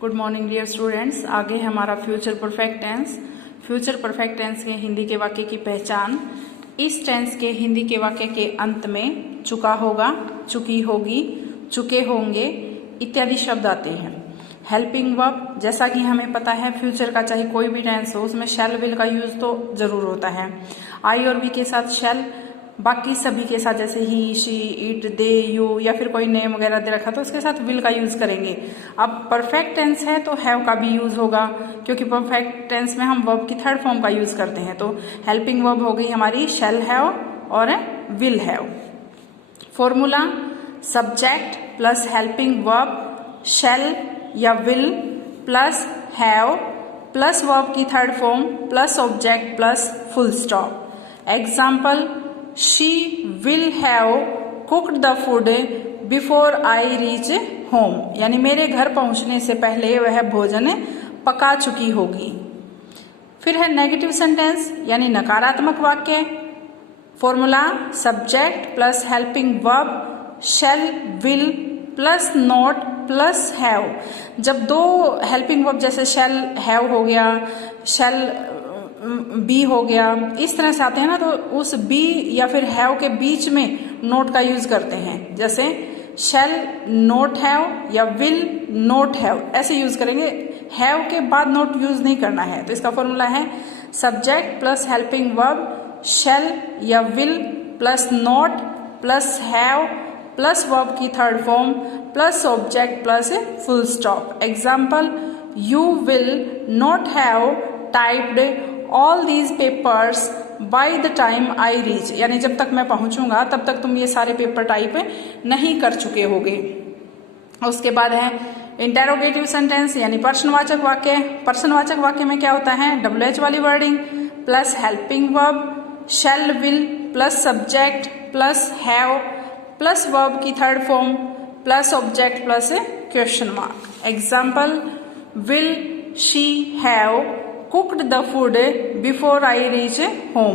Good morning dear students. आगे है हमारा future perfect tense. Future perfect tense के हिंदी के वाक्य की पहचान। इस टेंस के हिंदी के वाक्य के अंत में चुका होगा, चुकी होगी, चुके होंगे इत्यादि शब्द आते हैं। हेल्पिंग वर्ब, जैसा कि हमें पता है फ्यूचर का चाहे कोई भी टेंस हो उसमें शैल विल का यूज तो जरूर होता है। आई और वी के साथ शैल, बाकी सभी के साथ जैसे ही, शी, इट, दे, यू या फिर कोई नेम वगैरह दे रखा तो उसके साथ विल का यूज करेंगे। अब परफेक्ट टेंस है तो हैव का भी यूज होगा, क्योंकि परफेक्ट टेंस में हम वर्ब की थर्ड फॉर्म का यूज करते हैं। तो हेल्पिंग वर्ब हो गई हमारी शैल हैव और will have. Formula, subject plus helping verb shall या will plus have plus verb की third form plus object plus full stop. Example, she will have cooked the food before I reach home, यानी मेरे घर पहुंचने से पहले वह भोजन पका चुकी होगी। फिर है नेगेटिव सेंटेंस यानी नकारात्मक वाक्य। Formula, subject plus helping verb shall will plus not plus have. जब दो हेल्पिंग वर्ब जैसे शैल हैव हो गया, शैल बी हो गया, इस तरह से आते हैं ना, तो उस बी या फिर हैव के बीच में नोट का यूज करते हैं। जैसे शैल नोट हैव या विल नोट हैव, ऐसे यूज करेंगे। हैव के बाद नोट यूज नहीं करना है। तो इसका फॉर्मूला है subject plus helping verb shall या will plus not plus have plus verb की third form plus object plus full stop. Example, you will not have typed all these papers by the time I reach, यानी जब तक मैं पहुंचूंगा तब तक तुम ये सारे पेपर टाइप नहीं कर चुके होगे। उसके बाद है इंटेरोगेटिव सेंटेंस यानी प्रश्नवाचक वाक्य। प्रश्नवाचक वाक्य में क्या होता है, WH वाली wording plus helping verb shall will plus subject plus have plus verb की third form plus object plus question mark. Example, will she have cooked the food before I reach home,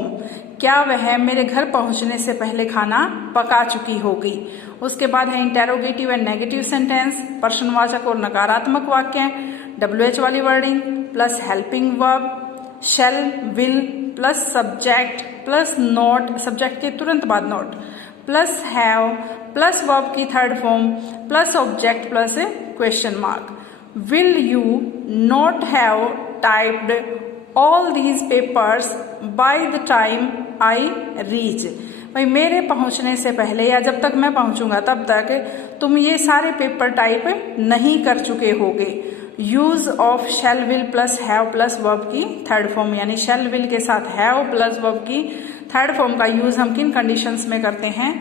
क्या वह मेरे घर पहुंचने से पहले खाना पका चुकी होगी। उसके बाद है इंटेरोगेटिव एंड नेगेटिव सेंटेंस, प्रश्नवाचक और नकारात्मक वाक्य। WH वाली wording plus helping verb shall will plus subject plus not, सब्जेक्ट के तुरंत बाद not plus have plus verb की third form plus object plus question mark. Will you not have typed all these papers by the time I reach, भाई मेरे पहुंचने से पहले या जब तक मैं पहुंचूंगा तब तक तुम ये सारे पेपर टाइप नहीं कर चुके होगे। Use of shall will plus have plus verb की थर्ड फॉर्म, यानी शैल विल के साथ हैव प्लस वर्ब की थर्ड फॉर्म का यूज हम किन कंडीशंस में करते हैं,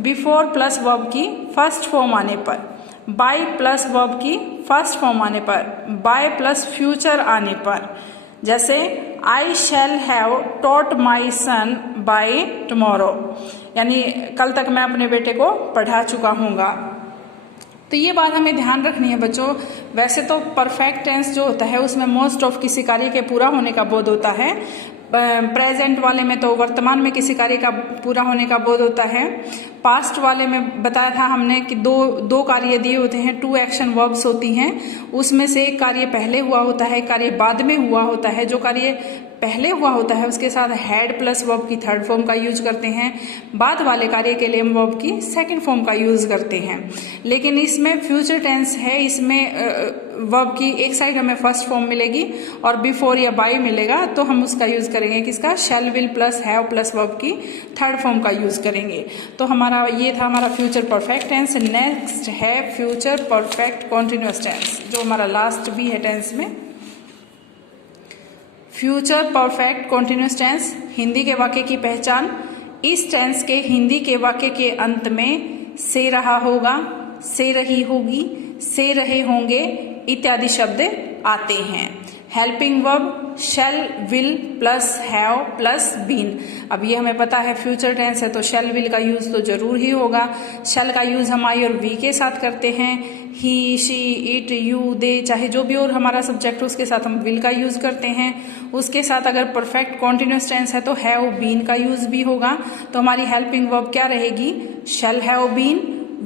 बिफोर प्लस वर्ब की फर्स्ट फॉर्म आने पर, बाय प्लस वर्ब की फर्स्ट फॉर्म आने पर, बाय प्लस फ्यूचर आने पर। जैसे I shall have taught my son by tomorrow, यानी कल तक मैं अपने बेटे को पढ़ा चुका हूंगा। तो ये बात हमें ध्यान रखनी है बच्चों। वैसे तो परफेक्ट टेंस जो होता है उसमें मोस्ट ऑफ किसी कार्य के पूरा होने का बोध होता है। प्रेजेंट वाले में तो वर्तमान में किसी कार्य का पूरा होने का बोध होता है। पास्ट वाले में बताया था हमने कि दो कार्य दिए होते हैं, 2 एक्शन वर्ब्स होती हैं, उसमें से एक कार्य पहले हुआ होता है, कार्य बाद में हुआ होता है। जो कार्य पहले हुआ होता है उसके साथ हैड प्लस वर्ब की थर्ड फॉर्म का यूज करते हैं, बाद वाले कार्य के लिए हम वर्ब की सेकंड फॉर्म का यूज करते हैं। लेकिन इसमें फ्यूचर टेंस है, इसमें वर्ब की एक साइड हमें फर्स्ट फॉर्म मिलेगी और बिफोर या बाय मिलेगा, तो हम उसका यूज करेंगे किसका, shall will plus have plus verb की थर्ड फॉर्म का यूज करेंगे। तो ये था हमारा फ्यूचर परफेक्ट टेंस। नेक्स्ट है फ्यूचर परफेक्ट कॉन्टिन्यूअस टेंस, जो हमारा लास्ट भी है टेंस में। Future perfect continuous tense Hindi के वाक्य की पहचान। इस टेंस के हिंदी के वाक्य के अंत में से रहा होगा, से रही होगी, से रहे होंगे इत्यादि शब्द आते हैं। Helping verb shall will plus have plus been. अब ये हमें पता है फ्यूचर टेंस है तो शैल विल का यूज तो जरूर ही होगा। शैल का यूज हम आई और वी के साथ करते हैं। ही, शी, इट, यू, दे, चाहे जो भी और हमारा सब्जेक्ट हो उसके साथ हम विल का यूज करते हैं। उसके साथ अगर परफेक्ट कॉन्टिन्यूअस टेंस है तो हैव बीन का यूज भी होगा। तो हमारी हेल्पिंग वर्ब क्या रहेगी, shall have been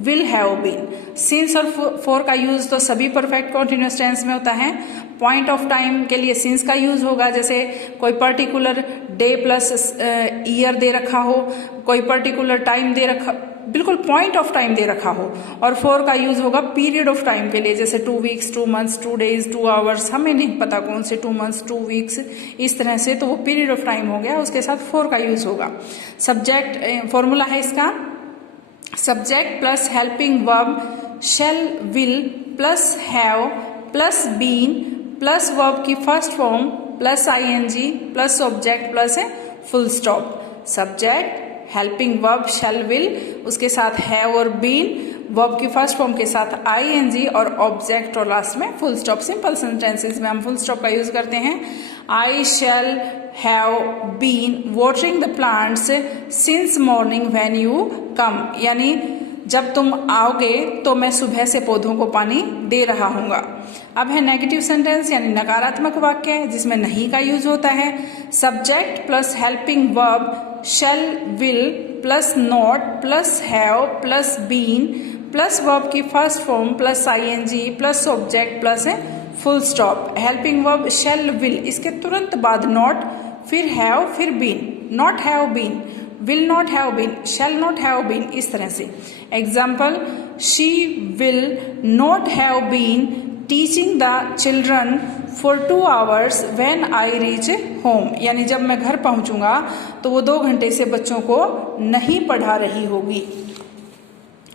will have been. Since और फॉर का यूज तो सभी परफेक्ट कॉन्टिन्यूअस टेंस में होता है। पॉइंट ऑफ टाइम के लिए सिंस का यूज होगा, जैसे कोई पर्टिकुलर डे प्लस ईयर दे रखा हो, कोई पर्टिकुलर टाइम दे रखा, बिल्कुल पॉइंट ऑफ टाइम दे रखा हो। और फॉर का यूज होगा पीरियड ऑफ टाइम के लिए, जैसे 2 वीक्स, 2 मंथ्स, 2 डेज, 2 आवर्स, हमें नहीं पता कौन से 2 मंथ्स, 2 वीक्स, इस तरह से, तो वो पीरियड ऑफ टाइम हो गया, उसके साथ फॉर का यूज होगा। सब्जेक्ट फॉर्मूला है इसका, subject plus helping verb shall will plus have plus been plus verb की first form plus I N G plus object plus full stop. Subject helping verb shall will, उसके साथ हैव और been, verb की first form के साथ ING और object और last में फुल स्टॉप। सिंपल सेंटेंसेस में हम फुल स्टॉप का यूज करते हैं। I shall have been watering the plants since morning when you come, यानी जब तुम आओगे तो मैं सुबह से पौधों को पानी दे रहा हूंगा। अब है नेगेटिव सेंटेंस यानी नकारात्मक वाक्य, जिसमें नहीं का यूज होता है। Subject plus helping verb shall will plus not plus have plus been plus verb की first form plus I N G plus object plus full stop. Helping verb shall will, इसके तुरंत बाद नॉट, फिर हैव, फिर been. Not have been, will not have been, shall not have been, इस तरह से। Example, she will not have been teaching the children for 2 hours when I reach home, यानी जब मैं घर पहुंचूंगा तो वो 2 घंटे से बच्चों को नहीं पढ़ा रही होगी।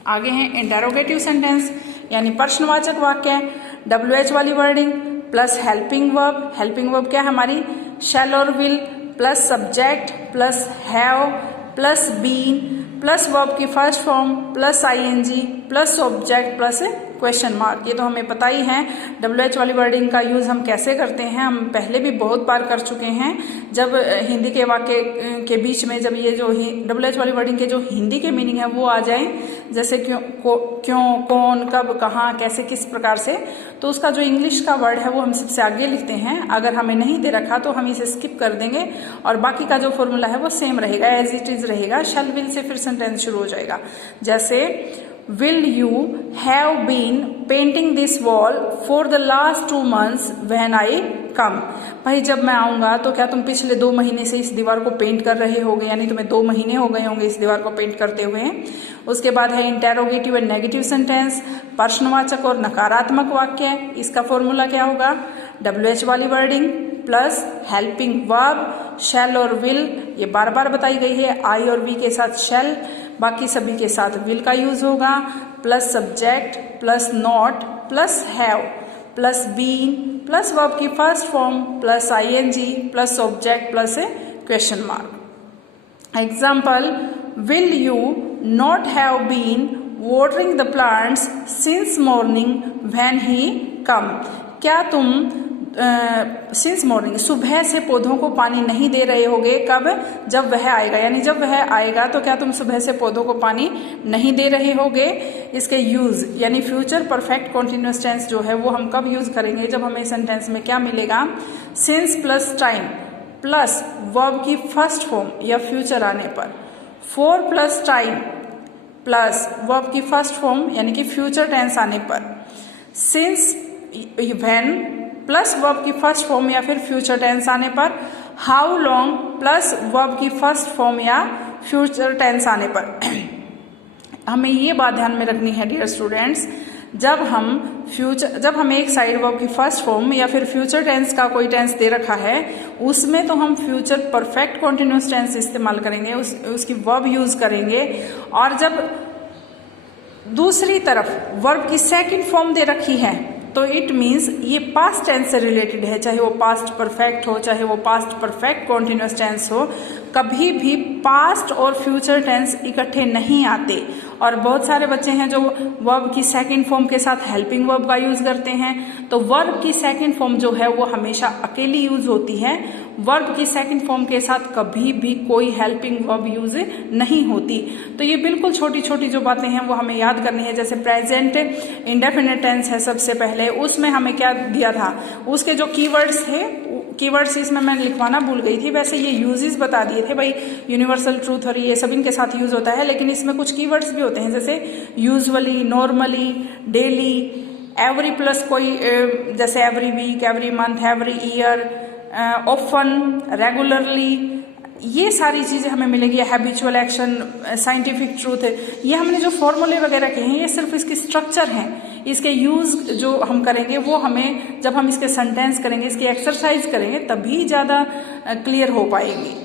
आगे है इंटेरोगेटिव सेंटेंस यानी प्रश्नवाचक वाक्य। WH वाली wording plus helping verb, helping verb क्या है हमारी, शैल और will plus subject plus have plus been plus verb की first form plus I N G plus object plus question mark. ये तो हमें पता ही है WH वाली वर्डिंग का यूज हम कैसे करते हैं, हम पहले भी बहुत बार कर चुके हैं। जब हिंदी के वाक्य के बीच में जब ये जो WH वाली वर्डिंग के जो हिंदी के मीनिंग है वो आ जाए, जैसे क्यों, क्यों, कौन, कब, कहाँ, कैसे, किस प्रकार से, तो उसका जो इंग्लिश का वर्ड है वो हम सबसे आगे लिखते हैं। अगर हमें नहीं दे रखा तो हम इसे स्किप कर देंगे और बाकी का जो फॉर्मूला है वो सेम रहेगा, एज इट इज रहेगा। शैल विल से फिर सेंटेंस शुरू हो जाएगा, जैसे Will you have been painting this wall for the last 2 months when I come? भाई जब मैं आऊंगा तो क्या तुम पिछले 2 महीने से इस दीवार को पेंट कर रहे होगे, यानी तुम्हें 2 महीने हो गए होंगे इस दीवार को पेंट करते हुए। उसके बाद है इंटेरोगेटिव एंड नेगेटिव सेंटेंस, प्रश्नवाचक और नकारात्मक वाक्य। इसका फॉर्मूला क्या होगा, WH वाली वर्डिंग प्लस हेल्पिंग वर्ब शैल और विल, ये बार बार बताई गई है, आई और वी के साथ शैल, बाकी सभी के साथ विल का यूज होगा, plus subject plus not plus have plus been plus verb की first form plus I N G plus object plus question mark. Example, will you not have been watering the plants since morning when he come, क्या तुम since morning सुबह से पौधों को पानी नहीं दे रहे होगे, कब, जब वह आएगा, यानी जब वह आएगा तो क्या तुम सुबह से पौधों को पानी नहीं दे रहे होगे। इसके यूज यानी फ्यूचर परफेक्ट कॉन्टिन्यूअस टेंस जो है वो हम कब यूज करेंगे, जब हमें सेंटेंस में क्या मिलेगा, since plus time plus verb की फर्स्ट फॉर्म या फ्यूचर आने पर, for plus time plus verb की फर्स्ट फॉर्म यानी कि फ्यूचर टेंस आने पर, सिंस व्हेन प्लस वर्ब की फर्स्ट फॉर्म या फिर फ्यूचर टेंस आने पर, हाउ लॉन्ग प्लस वर्ब की फर्स्ट फॉर्म या फ्यूचर टेंस आने पर। हमें ये बात ध्यान में रखनी है डियर स्टूडेंट्स, जब हमें एक साइड वर्ब की फर्स्ट फॉर्म या फिर फ्यूचर टेंस का कोई टेंस दे रखा है, उसमें तो हम फ्यूचर परफेक्ट कॉन्टिन्यूअस टेंस इस्तेमाल करेंगे, उसकी वर्ब यूज करेंगे। और जब दूसरी तरफ वर्ब की सेकंड फॉर्म दे रखी है तो इट मीन्स ये पास्ट टेंस से रिलेटेड है, चाहे वो पास्ट परफेक्ट हो चाहे वो पास्ट परफेक्ट कॉन्टिन्यूअस टेंस हो, कभी भी पास्ट और फ्यूचर टेंस इकट्ठे नहीं आते। और बहुत सारे बच्चे हैं जो वर्ब की सेकंड फॉर्म के साथ हेल्पिंग वर्ब का यूज करते हैं, तो वर्ब की सेकंड फॉर्म जो है वो हमेशा अकेली यूज होती है, वर्ब की सेकंड फॉर्म के साथ कभी भी कोई हेल्पिंग वर्ब यूज नहीं होती। तो ये बिल्कुल छोटी छोटी जो बातें हैं वो हमें याद करनी है। जैसे प्रेजेंट इंडेफिनिट टेंस है सबसे पहले, उसमें हमें क्या दिया था, उसके जो कीवर्ड्स थे कीवर्ड्स इसमें मैं लिखवाना भूल गई थी। वैसे ये यूजेस बता दिए थे भाई, यूनिवर्सल ट्रूथ और ये सब इनके साथ यूज होता है, लेकिन इसमें कुछ कीवर्ड्स भी होते हैं जैसे usually, normally, daily, every plus कोई जैसे every week, every month, every year, often, regularly, ये सारी चीज़ें हमें मिलेगी। हैबिचुअल एक्शन, साइंटिफिक ट्रूथ, ये हमने जो फॉर्मूले वगैरह कहे हैं ये सिर्फ इसकी स्ट्रक्चर हैं। इसके यूज जो हम करेंगे वो हमें जब हम इसके सेंटेंस करेंगे, इसकी एक्सरसाइज करेंगे तभी ज़्यादा क्लियर हो पाएगी।